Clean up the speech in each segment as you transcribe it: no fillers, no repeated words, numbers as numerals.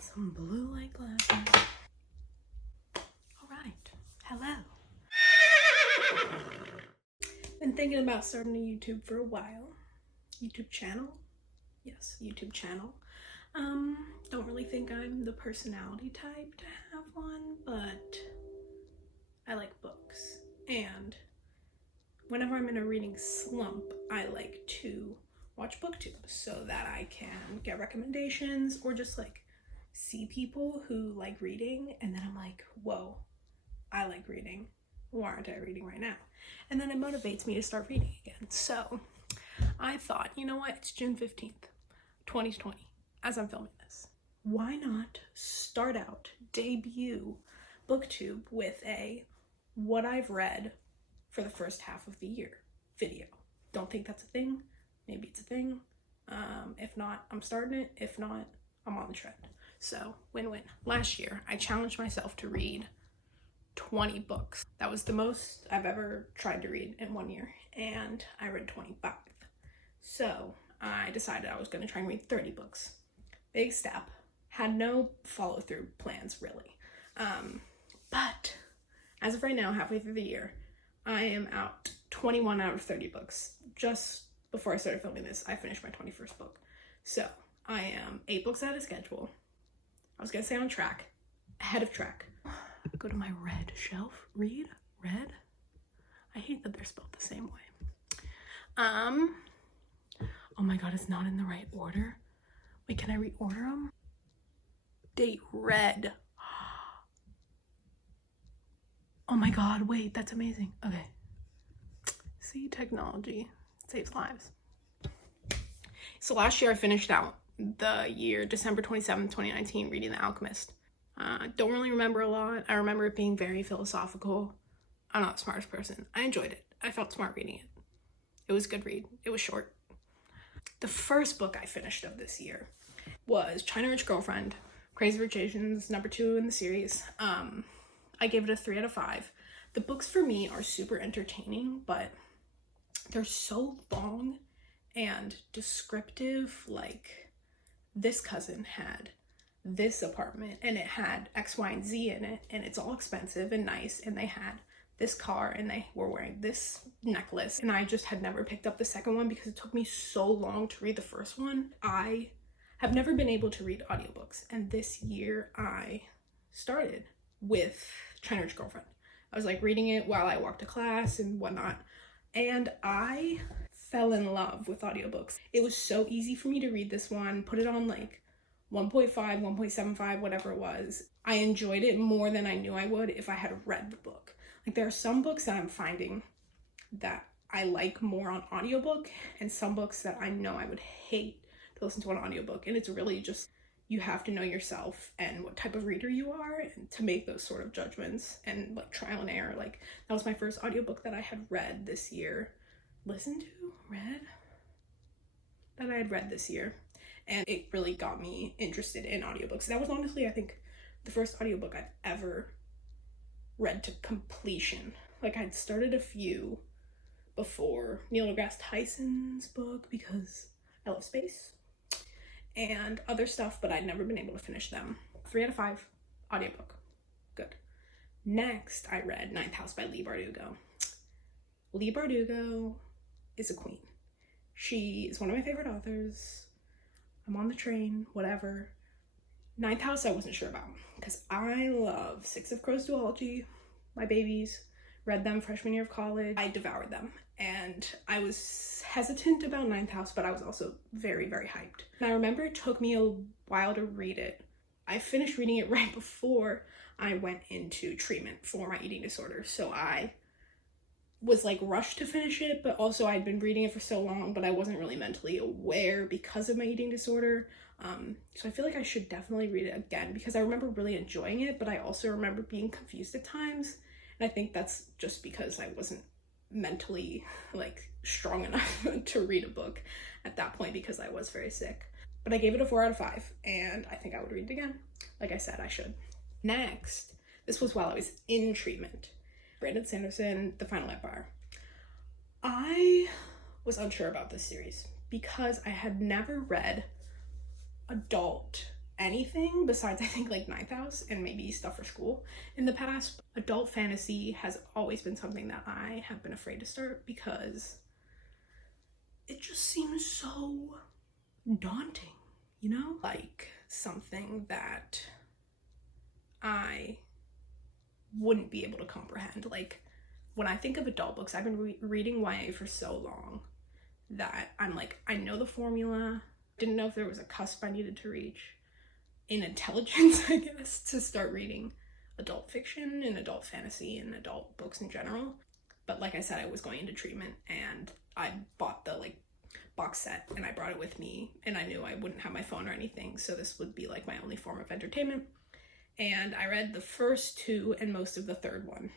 got some blue light glasses. All right, hello. Been thinking about starting a YouTube for a while. YouTube channel? Yes, YouTube channel. Don't really think I'm the personality type to have one, but I like books. And whenever I'm in a reading slump, I like to watch BookTube so that I can get recommendations or just like see people who like reading, and then I'm like, whoa, I like reading. Why aren't I reading right now? And then it motivates me to start reading again. So I thought, you know what? It's June 15th, 2020, as I'm filming this. Why not start out, debut BookTube with a what I've read for the first half of the year video. Don't think that's a thing. Maybe it's a thing. If not, I'm starting it. If not, I'm on the trend. So win-win. Last year, I challenged myself to read 20 books. That was the most I've ever tried to read in 1 year, and I read 25. So I decided I was going to try and read 30 books. Big step. Had no follow-through plans, really. But as of right now, halfway through the year, I am out 21 out of 30 books. Just before I started filming this, I finished my 21st book. So I am 8 books out of schedule. I was going to say on track, ahead of track. Go to my red shelf, read, red. I hate that they're spelled the same way. Oh my god, it's not in the right order. Wait, can I reorder them? Date red. Oh my god, wait, that's amazing. Okay. See, technology saves lives. So last year I finished out the year December 27th, 2019, reading The Alchemist. Don't really remember a lot. I remember it being very philosophical. I'm not the smartest person. I enjoyed it. I felt smart reading it. It was a good read. It was short. The first book I finished of this year was China Rich Girlfriend, Crazy Rich Asians, number 2 in the series. I gave it a 3 out of 5. The books for me are super entertaining, but they're so long and descriptive. Like, this cousin had this apartment and it had X, Y, and Z in it, and it's all expensive and nice, and they had this car and they were wearing this necklace, and I just had never picked up the second one because it took me so long to read the first one. I have never been able to read audiobooks, and this year I started with China Rich Girlfriend. I was like reading it while I walked to class and whatnot, and I fell in love with audiobooks. It was so easy for me to read this one, put it on like 1.5, 1.75, whatever it was. I enjoyed it more than I knew I would if I had read the book. Like, there are some books that I'm finding that I like more on audiobook, and some books that I know I would hate to listen to on audiobook. And it's really just, you have to know yourself and what type of reader you are and to make those sort of judgments and like trial and error. Like, that was my first audiobook that I had read this year. That I had read this year. And it really got me interested in audiobooks. That was honestly, I think, the first audiobook I've ever read to completion. Like, I'd started a few before, Neil deGrasse Tyson's book, because I love space, and other stuff, but I'd never been able to finish them. 3 out of 5, audiobook. Good. Next, I read Ninth House by Leigh Bardugo. Leigh Bardugo is a queen. She is one of my favorite authors. I'm on the train, whatever. Ninth House I wasn't sure about, because I love Six of Crows duology, my babies. Read them freshman year of college. I devoured them, and I was hesitant about Ninth House, but I was also very, very hyped. And I remember it took me a while to read it. I finished reading it right before I went into treatment for my eating disorder, so I was like rushed to finish it, but also I'd been reading it for so long, but I wasn't really mentally aware because of my eating disorder. So I feel like I should definitely read it again, because I remember really enjoying it, but I also remember being confused at times. And I think that's just because I wasn't mentally like strong enough to read a book at that point, because I was very sick. But I gave it a 4 out of 5, and I think I would read it again. Like I said, I should. Next, this was while I was in treatment. Brandon Sanderson, The Final Empire. I was unsure about this series because I had never read adult anything besides, I think, like Ninth House and maybe stuff for school in the past. Adult fantasy has always been something that I have been afraid to start because it just seems so daunting, you know? Like something that I wouldn't be able to comprehend. Like when I think of adult books, I've been reading YA for so long that I'm like, I know the formula. Didn't know if there was a cusp I needed to reach in intelligence, I guess, to start reading adult fiction and adult fantasy and adult books in general. But like I said, I was going into treatment and I bought the like box set and I brought it with me, and I knew I wouldn't have my phone or anything, so this would be like my only form of entertainment. And I read the first two and most of the third one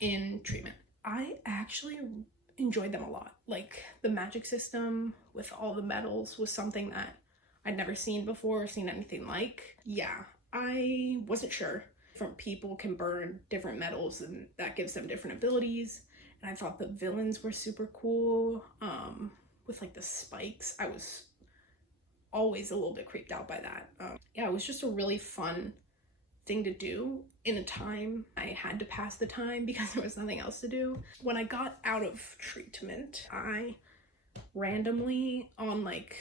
in treatment. I actually enjoyed them a lot. Like the magic system with all the medals was something that I'd never seen before, seen anything like. Yeah, I wasn't sure. Different people can burn different metals and that gives them different abilities. And I thought the villains were super cool. With like the spikes, I was always a little bit creeped out by that. Yeah, it was just a really fun thing to do in a time I had to pass the time because there was nothing else to do. When I got out of treatment, I randomly on like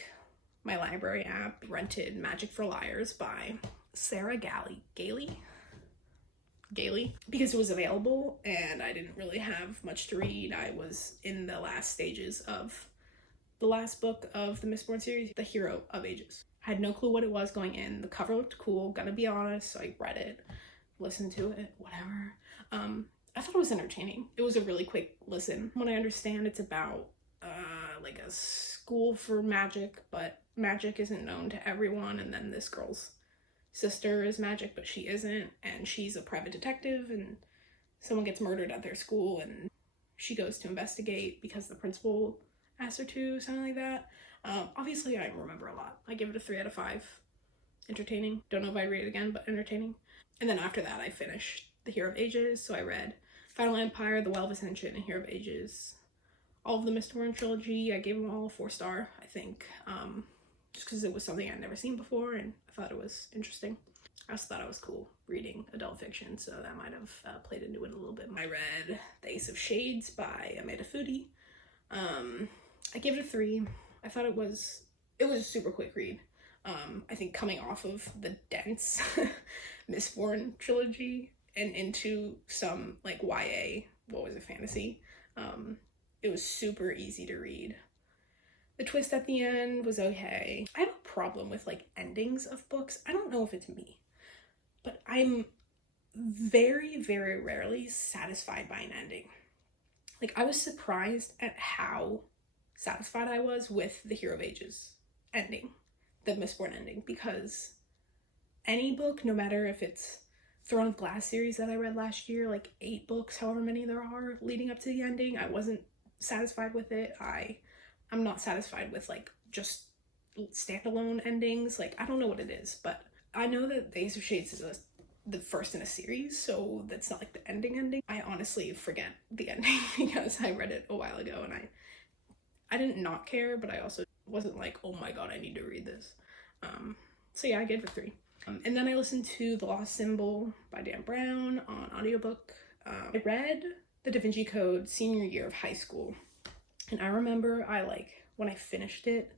my library app rented Magic for Liars by Sarah Gailey because it was available and I didn't really have much to read. I was in the last stages of the last book of the Mistborn series, The Hero of Ages. I had no clue what it was going in. The cover looked cool, gonna be honest, so I read it, listened to it, whatever. I thought it was entertaining. It was a really quick listen. When I understand, it's about like a school for magic, but magic isn't known to everyone, and then this girl's sister is magic, but she isn't, and she's a private detective, and someone gets murdered at their school, and she goes to investigate because the principal asked her to, something like that. Obviously, I remember a lot. I give it a 3 out of 5. Entertaining. Don't know if I'd read it again, but entertaining. And then after that, I finished The Hero of Ages, so I read Final Empire, The Well of Ascension, and Hero of Ages. All of the Mistborn trilogy, I gave them all a 4-star, I think. Just because it was something I'd never seen before, and I thought it was interesting. I also thought it was cool reading adult fiction, so that might have played into it a little bit. I read The Ace of Shades by Amanda Foody. I gave it a 3. I thought it was a super quick read. I think coming off of the dense Mistborn trilogy and into some like YA, fantasy, it was super easy to read. The twist at the end was okay. I have a problem with like endings of books. I don't know if it's me, but I'm very, very rarely satisfied by an ending. Like I was surprised at how satisfied I was with The Hero of Ages ending, the Mistborn ending, because any book, no matter if it's Throne of Glass series that I read last year, like 8 books, however many there are leading up to the ending, I wasn't satisfied with it. I'm not satisfied with like just standalone endings. Like I don't know what it is, but I know that The Ace of Shades is the first in a series, so that's not like the ending. I honestly forget the ending because I read it a while ago and I didn't not care, but I also wasn't like, oh my god, I need to read this. So yeah, I gave it a 3. And then I listened to The Lost Symbol by Dan Brown on audiobook. I read The Da Vinci Code senior year of high school. And I remember when I finished it,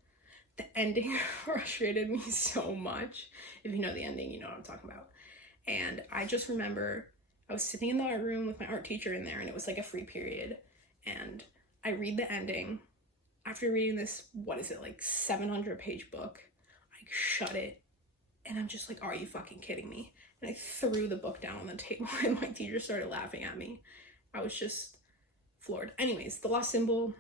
the ending frustrated me so much. If you know the ending, you know what I'm talking about. And I just remember I was sitting in the art room with my art teacher in there, and it was like a free period. And I read the ending. After reading this, 700-page book, I shut it, and I'm just like, are you fucking kidding me? And I threw the book down on the table, and my teacher started laughing at me. I was just floored. Anyways, The Lost Symbol,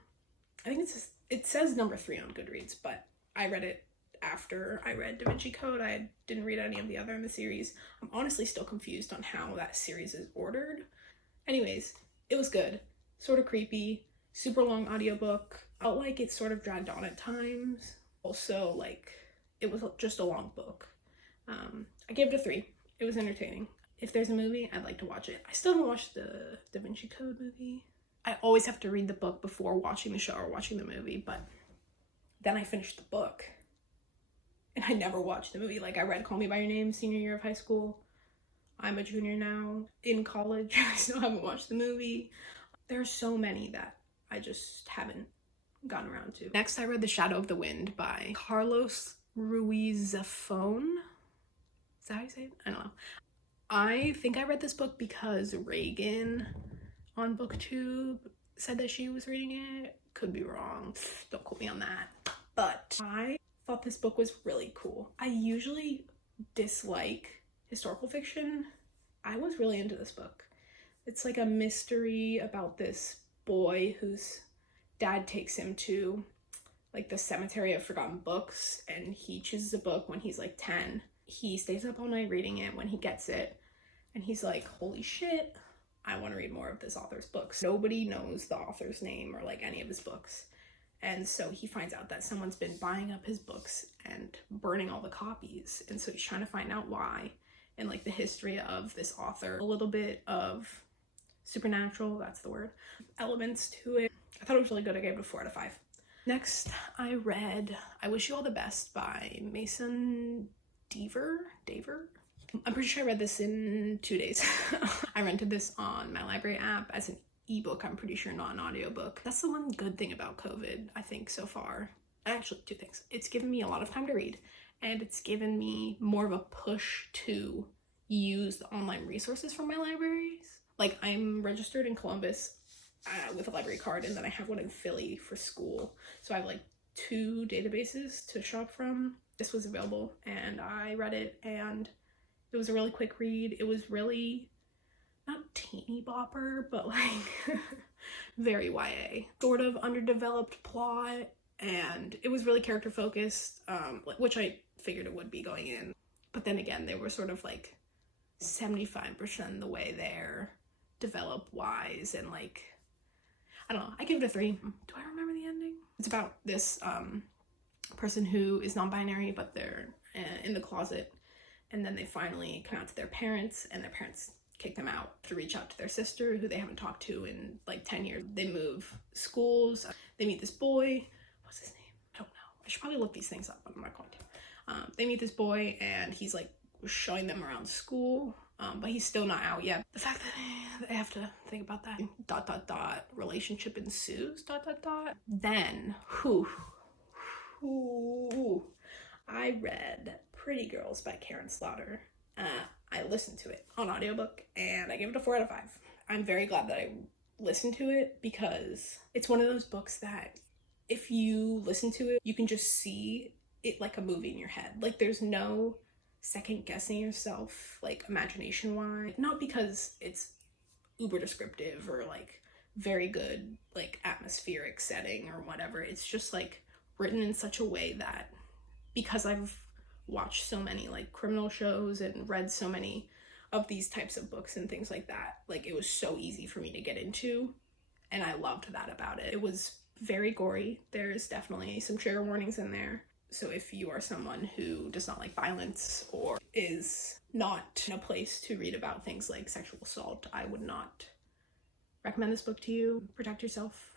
I think it says number 3 on Goodreads, but I read it after I read Da Vinci Code. I didn't read any of the other in the series. I'm honestly still confused on how that series is ordered. Anyways, it was good. Sort of creepy. Super long audiobook. Felt like it sort of dragged on at times. Also, like, it was just a long book. I gave it a 3. It was entertaining. If there's a movie, I'd like to watch it. I still haven't watched the Da Vinci Code movie. I always have to read the book before watching the show or watching the movie, but then I finished the book. and I never watched the movie. Like, I read Call Me By Your Name senior year of high school. I'm a junior now in college. I still haven't watched the movie. There are so many that I just haven't gotten around to. Next, I read The Shadow of the Wind by Carlos Ruiz Zafón. Is that how you say it? I don't know. I think I read this book because Regan on BookTube said that she was reading it. Could be wrong. Don't quote me on that. But I thought this book was really cool. I usually dislike historical fiction. I was really into this book. It's like a mystery about this boy whose dad takes him to like the cemetery of forgotten books, and he chooses a book when he's like 10. He stays up all night reading it when he gets it, and he's like, holy shit, I want to read more of this author's books. Nobody knows the author's name or like any of his books. And so he finds out that someone's been buying up his books and burning all the copies. And so he's trying to find out why, and like the history of this author. A little bit of supernatural, that's the word, elements to it. I thought it was really good. I gave it a 4 out of 5. Next, I read I Wish You All the Best by Mason Deaver. I'm pretty sure I read this in 2 days. I rented this on my library app as an ebook, I'm pretty sure, not an audiobook. That's the one good thing about COVID, I think, so far. Actually, 2 things. It's given me a lot of time to read, and it's given me more of a push to use the online resources from my libraries. Like, I'm registered in Columbus with a library card, and then I have one in Philly for school. So I have like 2 databases to shop from. This was available, and I read it, and it was a really quick read. It was really not teeny bopper, but like very YA. Sort of underdeveloped plot, and it was really character focused, which I figured it would be going in. But then again, they were sort of like 75% the way there, develop wise, and like, I don't know, I give it a 3. Do I remember the ending? It's about this person who is non-binary, but they're in the closet, and then they finally come out to their parents, and their parents kick them out to reach out to their sister, who they haven't talked to in like 10 years. They move schools. They meet this boy. What's his name? I don't know. I should probably look these things up, but I'm not going to. They meet this boy, and he's like showing them around school, but he's still not out yet. The fact that they have to think about that ... relationship ensues ... Then, I read Pretty Girls by Karen Slaughter. I listened to it on audiobook, and I gave it a 4 out of 5. I'm very glad that I listened to it, because it's one of those books that if you listen to it, you can just see it like a movie in your head. Like, there's no second guessing yourself, like imagination wise. Not because it's uber descriptive or like very good like atmospheric setting or whatever. It's just like written in such a way that, because I've watched so many like criminal shows and read so many of these types of books and things like that, like it was so easy for me to get into, and I loved that about it. It was very gory. There's definitely some trigger warnings in there. So if you are someone who does not like violence or is not in a place to read about things like sexual assault, I would not recommend this book to you. Protect yourself.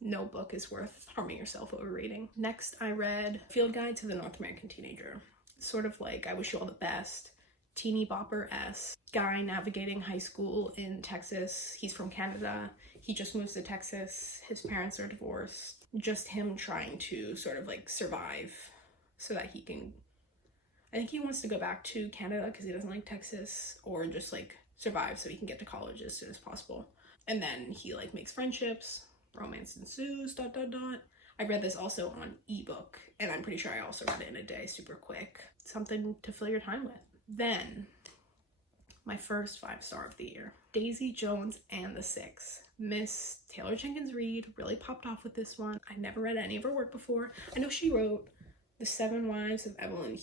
No book is worth harming yourself over reading. Next, I read Field Guide to the North American Teenager. Sort of like I Wish You All the Best, teeny bopper-esque guy navigating high school in Texas. He's from Canada. He just moves to Texas. His parents are divorced. Just him trying to sort of like survive so that he can, I think he wants to go back to Canada because he doesn't like Texas, or just like survive so he can get to college as soon as possible. And then he like makes friendships, romance ensues, ... I read this also on ebook, and I'm pretty sure I also read it in a day, super quick. Something to fill your time with. Then, my first 5-star of the year, Daisy Jones and the Six. Miss Taylor Jenkins Reid really popped off with this one. I never read any of her work before. I know she wrote The 7 Wives of Evelyn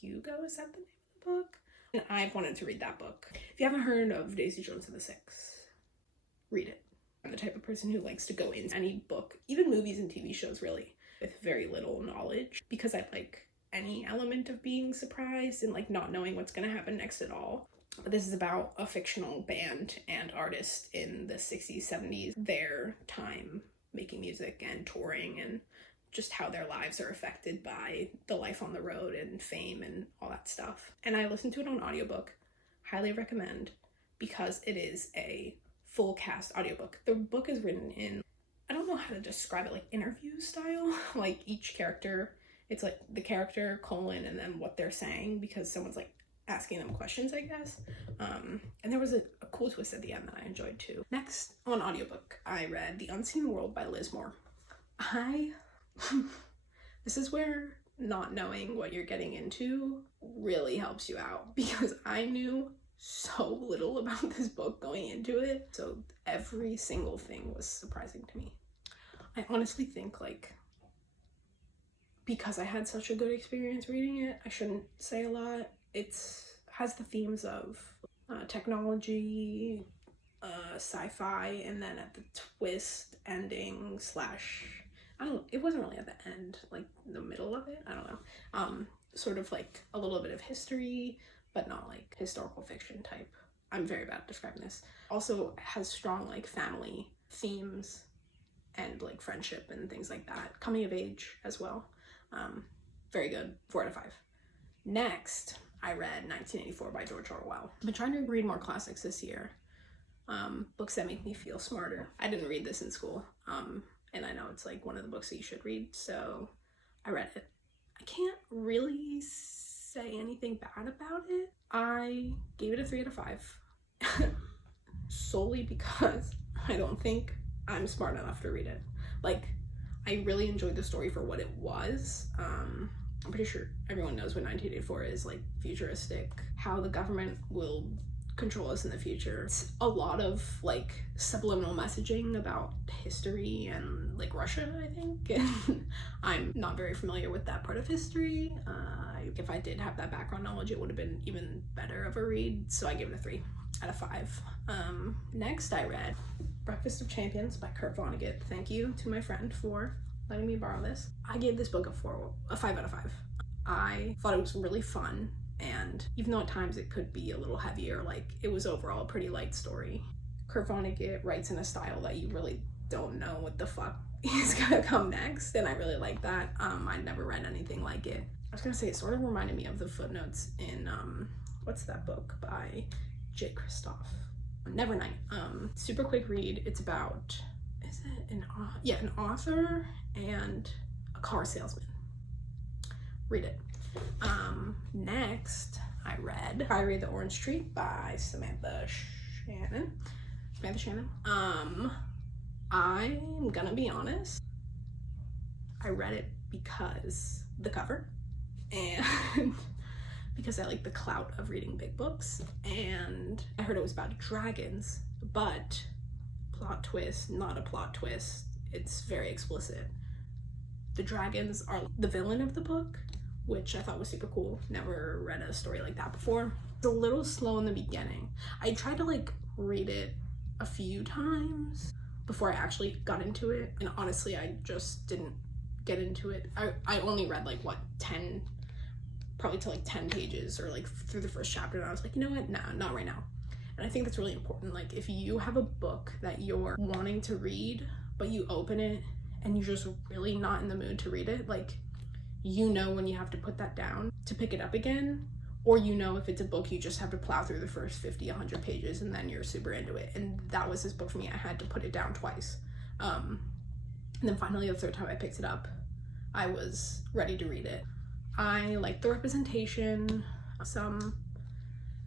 Hugo, is that the name of the book? And I've wanted to read that book. If you haven't heard of Daisy Jones and the Six, read it. I'm the type of person who likes to go into any book, even movies and TV shows really, with very little knowledge, because I like any element of being surprised and like not knowing what's gonna happen next at all. But this is about a fictional band and artist in the 60s, 70s, their time making music and touring and just how their lives are affected by the life on the road and fame and all that stuff. And I listened to it on audiobook. Highly recommend, because it is a full cast audiobook. The book is written in, I don't know how to describe it, like interview style. Like each character, it's like the character colon and then what they're saying, because someone's like asking them questions, I guess. And there was a cool twist at the end that I enjoyed too. Next on audiobook, I read The Unseen World by Liz Moore. This is where not knowing what you're getting into really helps you out, because I knew so little about this book going into it, so every single thing was surprising to me. I honestly think, like, because I had such a good experience reading it, I shouldn't say a lot. It has the themes of technology, sci-fi, and then at the twist ending slash, it wasn't really at the end, like the middle of it, I don't know. Sort of like a little bit of history, but not like historical fiction type. I'm very bad at describing this. Also has strong like family themes and like friendship and things like that. Coming of age as well. Very good, 4 out of 5. Next, I read 1984 by George Orwell. I've been trying to read more classics this year. Books that make me feel smarter. I didn't read this in school. And I know it's like one of the books that you should read, so I read it. I can't really say anything bad about it. I gave it a 3 out of 5 solely because I don't think I'm smart enough to read it. Like, I really enjoyed the story for what it was. I'm pretty sure everyone knows what 1984 is, like futuristic, how the government will control us in the future. It's a lot of like subliminal messaging about history and like Russia, I think. And I'm not very familiar with that part of history. If I did have that background knowledge, it would have been even better of a read, so I give it a 3 out of 5. Next, I read Breakfast of Champions by Kurt Vonnegut. Thank you to my friend for letting me borrow this. I gave this book a 5 out of 5. I thought it was really fun, and even though at times it could be a little heavier, like it was overall a pretty light story. Kurt Vonnegut writes in a style that you really don't know what the fuck is gonna come next, and I really like that. I'd never read anything like it. I was gonna say, it sort of reminded me of the footnotes in what's that book by J. Kristoff? Nevernight. Super quick read. It's about, is it an author and a car salesman. Read it. Next, I read the Orange Tree by Samantha Shannon. I'm gonna be honest, I read it because the cover and because I like the clout of reading big books, and I heard it was about dragons, but plot twist, not a plot twist. It's very explicit. The dragons are the villain of the book, which I thought was super cool. Never read a story like that before. It's a little slow in the beginning. I tried to like read it a few times before I actually got into it, and honestly I just didn't get into it. I only read like what, 10 pages or like through the first chapter, and I was like, you know what, nah, not right now. And I think that's really important. Like, if you have a book that you're wanting to read but you open it and you're just really not in the mood to read it, like, you know when you have to put that down to pick it up again, or you know if it's a book you just have to plow through the first 50-100 pages and then you're super into it. And that was this book for me. I had to put it down twice, and then finally the third time I picked it up, I was ready to read it. I liked the representation, some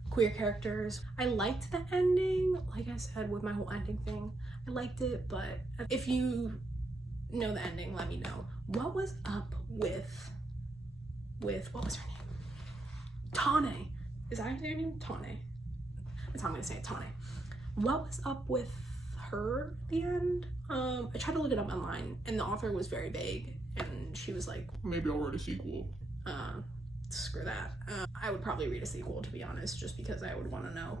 queer characters. I liked the ending, like I said, with my whole ending thing. I liked it, but if you know the ending, let me know. What was up with what was her name? Tane. Is that her name? Tane. That's how I'm gonna say it, Tane. What was up with her at the end? I tried to look it up online, and the author was very vague, and she was like, maybe I'll write a sequel. Screw that. I would probably read a sequel, to be honest, just because I would want to know.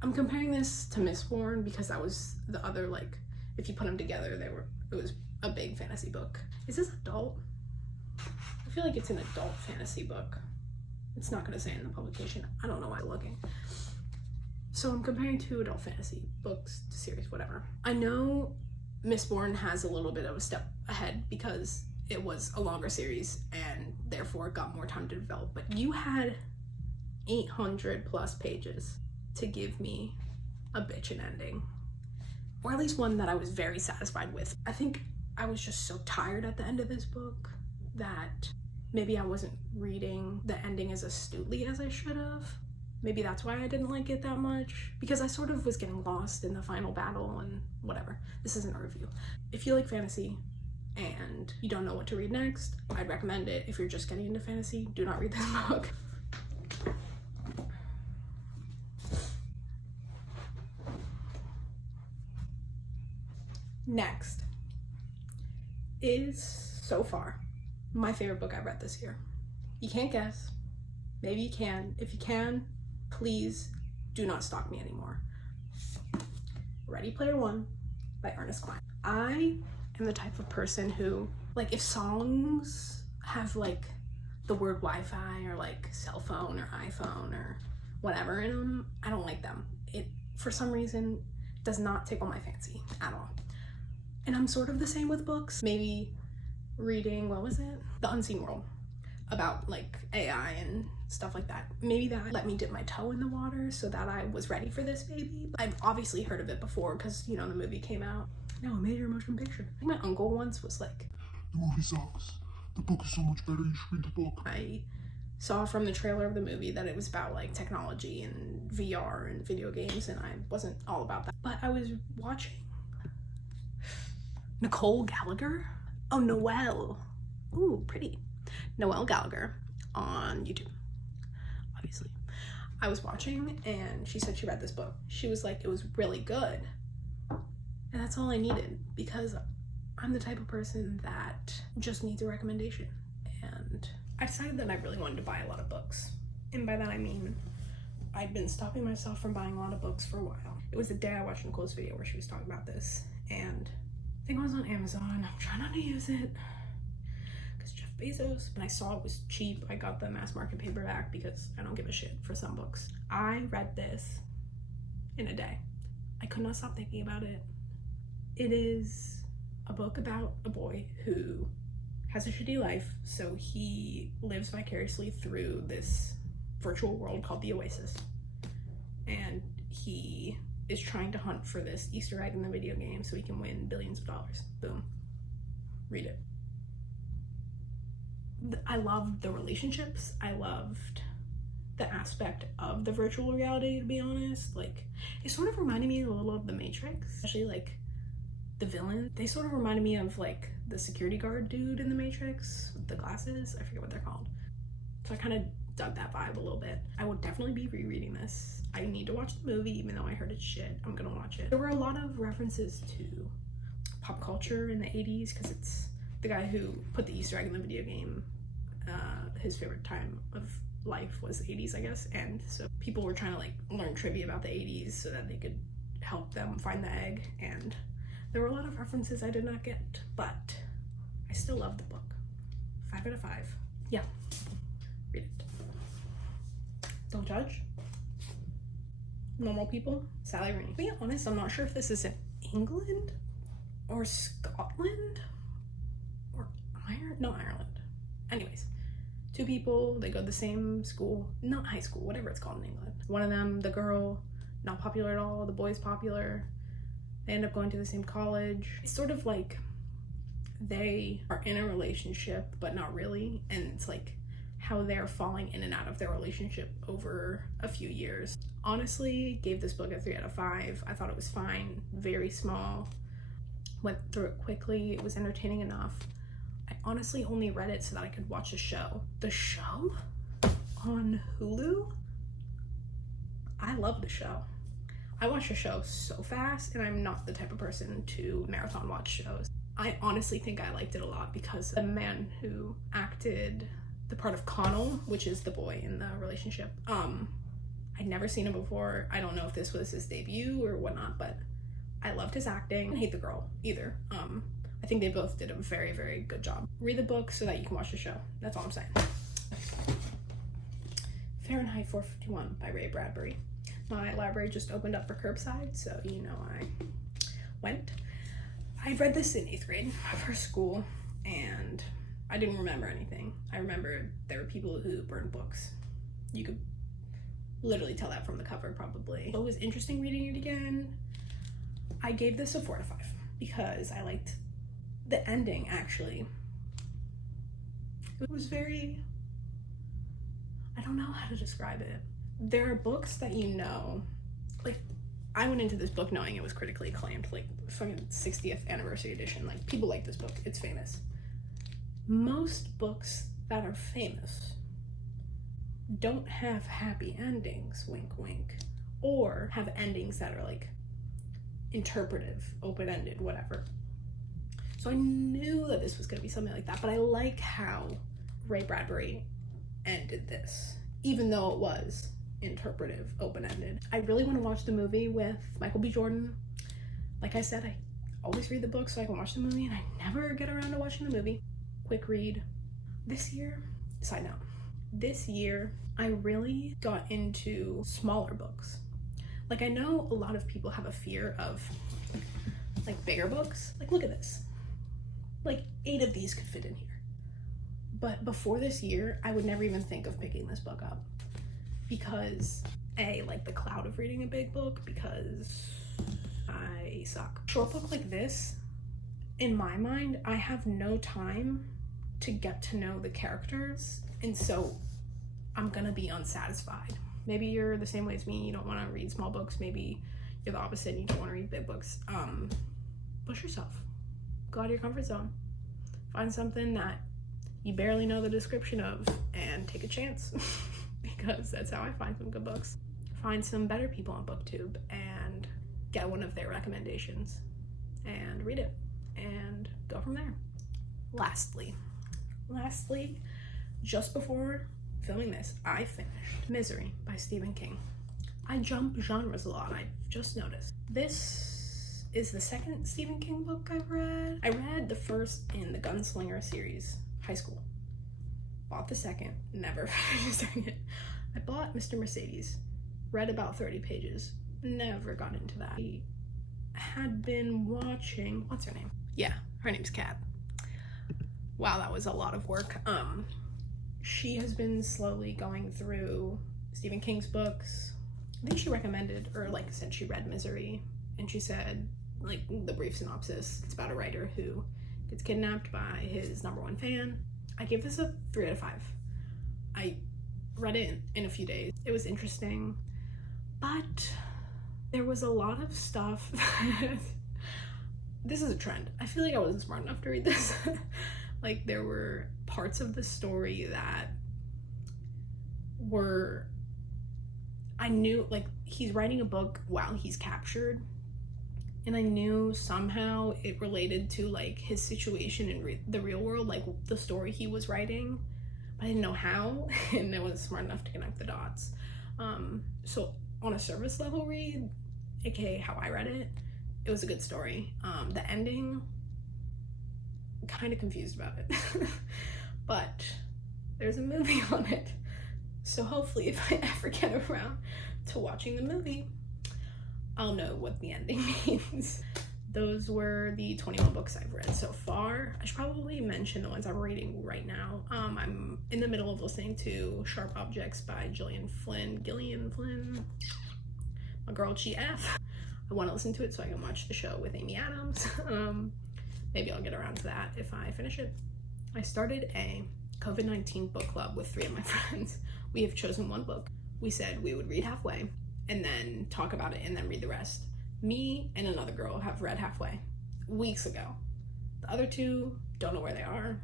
I'm comparing this to Mistborn because that was the other, like, if you put them together, it was a big fantasy book. Is this adult? I feel like it's an adult fantasy book. It's not gonna say in the publication. I don't know why I'm looking. So I'm comparing two adult fantasy books to series, whatever. I know Mistborn has a little bit of a step ahead because it was a longer series and therefore got more time to develop. But you had 800 plus pages to give me a bitchin' ending, or at least one that I was very satisfied with. I think I was just so tired at the end of this book that maybe I wasn't reading the ending as astutely as I should have. Maybe that's why I didn't like it that much, because I sort of was getting lost in the final battle and whatever. This isn't a review. If you like fantasy and you don't know what to read next, I'd recommend it. If you're just getting into fantasy, do not read this book. Next is, so far, my favorite book I've read this year. You can't guess. Maybe you can. If you can, please do not stalk me anymore. Ready Player One by Ernest Cline. I am the type of person who, like, if songs have like the word Wi-Fi or like cell phone or iPhone or whatever in them, I don't like them. It, for some reason, does not tickle my fancy at all. And I'm sort of the same with books. Maybe reading, what was it? The Unseen World, about like AI and stuff like that. Maybe that let me dip my toe in the water so that I was ready for this baby. I've obviously heard of it before because, you know, the movie came out. No, a major motion picture. I think my uncle once was like, the movie sucks. The book is so much better. You should read the book. I saw from the trailer of the movie that it was about like technology and VR and video games, and I wasn't all about that. But I was watching Nicole Gallagher. Oh, Noelle. Ooh, pretty. Noelle Gallagher on YouTube, obviously. I was watching and she said she read this book. She was like, it was really good. And that's all I needed, because I'm the type of person that just needs a recommendation. And I decided that I really wanted to buy a lot of books. And by that I mean, I'd been stopping myself from buying a lot of books for a while. It was the day I watched Nicole's video where she was talking about this. And I think I was on Amazon. I'm trying not to use it because Jeff Bezos. And I saw it was cheap. I got the mass market paperback because I don't give a shit for some books. I read this in a day. I could not stop thinking about it. It is a book about a boy who has a shitty life, so he lives vicariously through this virtual world called the Oasis. And he is trying to hunt for this Easter egg in the video game so he can win billions of dollars. Boom. Read it. I loved the relationships. I loved the aspect of the virtual reality, to be honest. Like, it sort of reminded me a little of The Matrix, especially like the villain. They sort of reminded me of like the security guard dude in The Matrix with the glasses. I forget what they're called. So I kind of dug that vibe a little bit. I would definitely be rereading this. I need to watch the movie, even though I heard it's shit. I'm gonna watch it. There were a lot of references to pop culture in the 80s because it's the guy who put the Easter egg in the video game. His favorite time of life was the 80s, I guess, and so people were trying to like learn trivia about the 80s so that they could help them find the egg, and there were a lot of references I did not get, but I still love the book. 5 out of 5. Yeah, read it. Don't judge. Normal people. Sally Rooney. To be honest, I'm not sure if this is in England or Scotland or Ireland. No, Ireland. Anyways, two people, they go to the same school, not high school, whatever it's called in England. One of them, the girl, not popular at all, the boy's popular. They end up going to the same college. It's sort of like they are in a relationship, but not really. And it's like how they're falling in and out of their relationship over a few years. Honestly, gave this book a 3 out of 5. I thought it was fine, very small. Went through it quickly, it was entertaining enough. I honestly only read it so that I could watch a show. The show on Hulu? I love the show. I watch a show so fast, and I'm not the type of person to marathon watch shows. I honestly think I liked it a lot because the man who acted the part of Connell, which is the boy in the relationship, I'd never seen him before. I don't know if this was his debut or whatnot, but I loved his acting. I hate the girl either. I think they both did a very, very good job. Read the book so that you can watch the show. That's all I'm saying. Fahrenheit 451 by Ray Bradbury. My library just opened up for curbside, so you know I went. I read this in 8th grade for school, and I didn't remember anything. I remember there were people who burned books. You could literally tell that from the cover, probably. It was interesting reading it again. I gave this a 4 out of 5 because I liked the ending, actually. It was very, I don't know how to describe it. There are books that like, I went into this book knowing it was critically acclaimed, like fucking 60th anniversary edition. Like, people like this book, it's famous. Most books that are famous don't have happy endings, wink wink, or have endings that are like interpretive, open-ended, whatever. So I knew that this was going to be something like that, but I like how Ray Bradbury ended this, even though it was interpretive, open-ended. I really want to watch the movie with Michael B. Jordan. Like I said, I always read the book so I can watch the movie, and I never get around to watching the movie. Quick read. This year, side note, this year I really got into smaller books. Like, I know a lot of people have a fear of like bigger books. Like, look at this. Like, 8 of these could fit in here. But before this year, I would never even think of picking this book up because like the cloud of reading a big book, because I suck. Short book like this, in my mind, I have no time to get to know the characters, and so I'm gonna be unsatisfied. Maybe you're the same way as me, you don't want to read small books. Maybe you're the opposite and you don't want to read big books. Push yourself. Go out of your comfort zone. Find something that you barely know the description of and take a chance. Because that's how I find some good books. Find some better people on BookTube and get one of their recommendations and read it and go from there. Lastly, just before filming this, I finished Misery by Stephen King. I jump genres a lot, I've just noticed. This is the second Stephen King book I've read. I read the first in the Gunslinger series, high school. Bought the second, never finished the second. I bought Mr. Mercedes, read about 30 pages, never got into that. I had been watching, what's her name? Yeah, her name's Kat. Wow, that was a lot of work. She has been slowly going through Stephen King's books. I think she recommended, or like said she read Misery, and she said, like, the brief synopsis, it's about a writer who gets kidnapped by his #1 fan. I gave this a 3 out of 5. I read it in a few days. It was interesting, but there was a lot of stuff. This is a trend. I feel like I wasn't smart enough to read this. Like, there were parts of the story that were, I knew, like, he's writing a book while he's captured, and I knew somehow it related to, like, his situation in the real world, like the story he was writing, but I didn't know how, and I wasn't smart enough to connect the dots. So on a surface level read, aka how I read it, it was a good story. The ending, kind of confused about it. But there's a movie on it, so hopefully if I ever get around to watching the movie, I'll know what the ending means. Those were the 21 books I've read so far. I should probably mention the ones I'm reading right now. I'm in the middle of listening to Sharp Objects by Gillian Flynn, my girl GF. I want to listen to it so I can watch the show with Amy Adams. Maybe I'll get around to that if I finish it. I started a COVID-19 book club with 3 of my friends. We have chosen one book. We said we would read halfway and then talk about it and then read the rest. Me and another girl have read halfway weeks ago. The other 2 don't know where they are,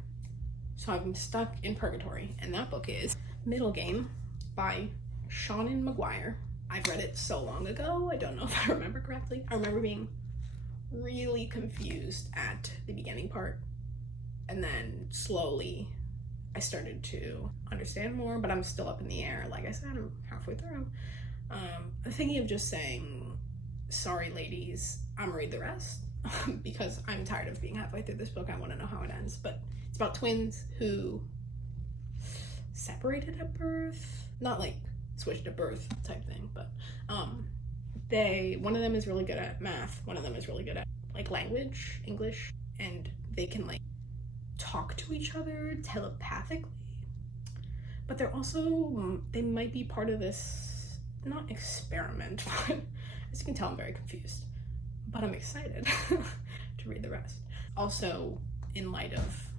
so I'm stuck in purgatory, and that book is Middle Game by Seanan McGuire. I've read it so long ago, I don't know if I remember correctly. I remember being really confused at the beginning part, and then slowly I started to understand more, but I'm still up in the air. Like I said, I'm halfway through. I'm thinking of just saying, sorry ladies, I'm gonna read the rest because I'm tired of being halfway through this book. I want to know how it ends. But it's about twins who separated at birth, not like switched at birth type thing, but one of them is really good at math, one of them is really good at like language, English, and they can like talk talk to each other telepathically, but they're also, they might be part of this, not experiment, but as you can tell, I'm very confused, but I'm excited to read the rest. Also, in light of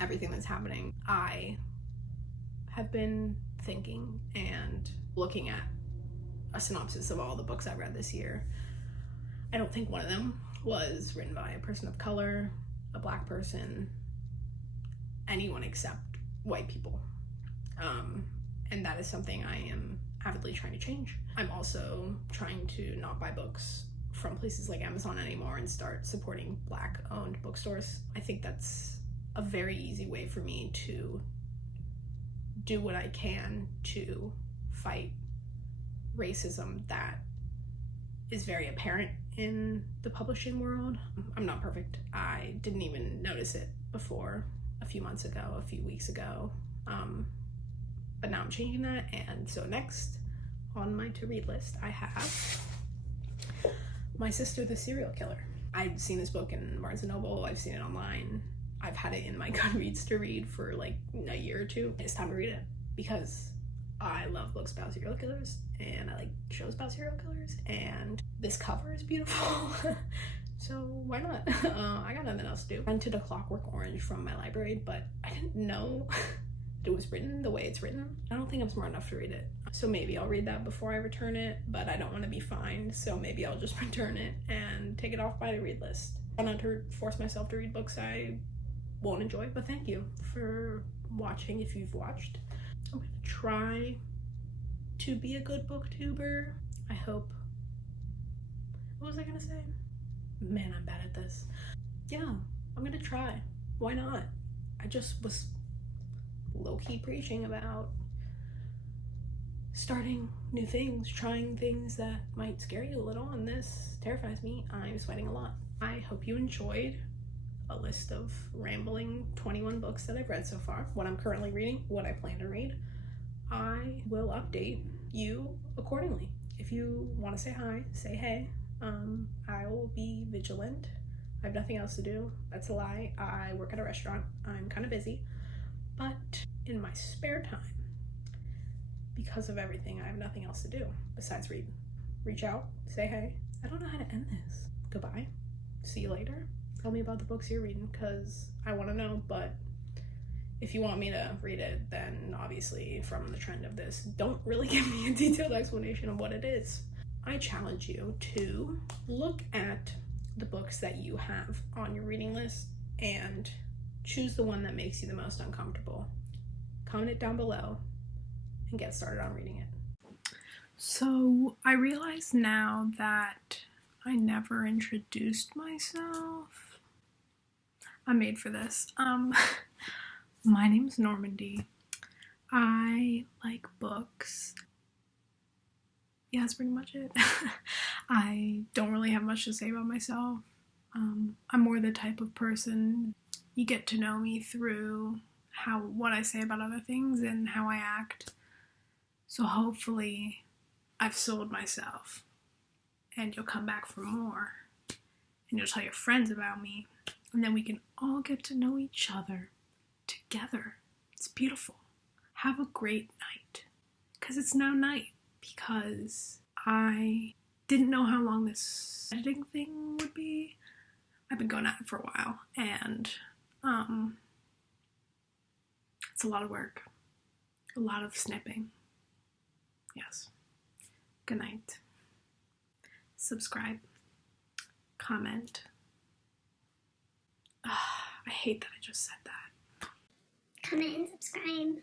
everything that's happening, I have been thinking and looking at a synopsis of all the books I've read this year. I don't think one of them was written by a person of color, a Black person, anyone except white people. And that is something I am avidly trying to change. I'm also trying to not buy books from places like Amazon anymore and start supporting Black-owned bookstores. I think that's a very easy way for me to do what I can to fight racism that is very apparent in the publishing world. I'm not perfect. I didn't even notice it before a few months ago, a few weeks ago. But now I'm changing that, and so next on my to-read list I have My Sister the Serial Killer. I've seen this book in Barnes & Noble, I've seen it online, I've had it in my Goodreads to read for like a year or two. It's time to read it because I love books about serial killers and I like shows about serial killers, and this cover is beautiful. So why not? I got nothing else to do. I rented A Clockwork Orange from my library, but I didn't know it was written the way it's written. I don't think I'm smart enough to read it. So maybe I'll read that before I return it, but I don't want to be fined, so maybe I'll just return it and take it off my to read list. I don't to force myself to read books I won't enjoy, but thank you for watching if you've watched. I'm gonna try to be a good booktuber. I hope. What was I gonna say? Man, I'm bad at this. Yeah, I'm gonna try. Why not? I just was low-key preaching about starting new things, trying things that might scare you a little, and this terrifies me. I'm sweating a lot. I hope you enjoyed a list of rambling 21 books that I've read so far, what I'm currently reading, what I plan to read. I will update you accordingly. If you want to say hi, say hey. I will be vigilant. I have nothing else to do. That's a lie. I work at a restaurant. I'm kind of busy. But in my spare time, because of everything, I have nothing else to do besides read. Reach out, say hey. I don't know how to end this. Goodbye. See you later. Tell me about the books you're reading, because I want to know, but if you want me to read it, then obviously from the trend of this, don't really give me a detailed explanation of what it is. I challenge you to look at the books that you have on your reading list and choose the one that makes you the most uncomfortable. Comment it down below and get started on reading it. So I realize now that I never introduced myself. I'm made for this. My name's Normandie. I like books. Yeah, that's pretty much it. I don't really have much to say about myself. I'm more the type of person, you get to know me through what I say about other things and how I act. So hopefully I've sold myself and you'll come back for more and you'll tell your friends about me, and then we can all get to know each other together. It's beautiful. Have a great night, because it's now night, because I didn't know how long this editing thing would be. I've been going at it for a while, and it's a lot of work, a lot of snipping. Yes. Good night. Subscribe, comment. I hate that I just said that. Comment and subscribe.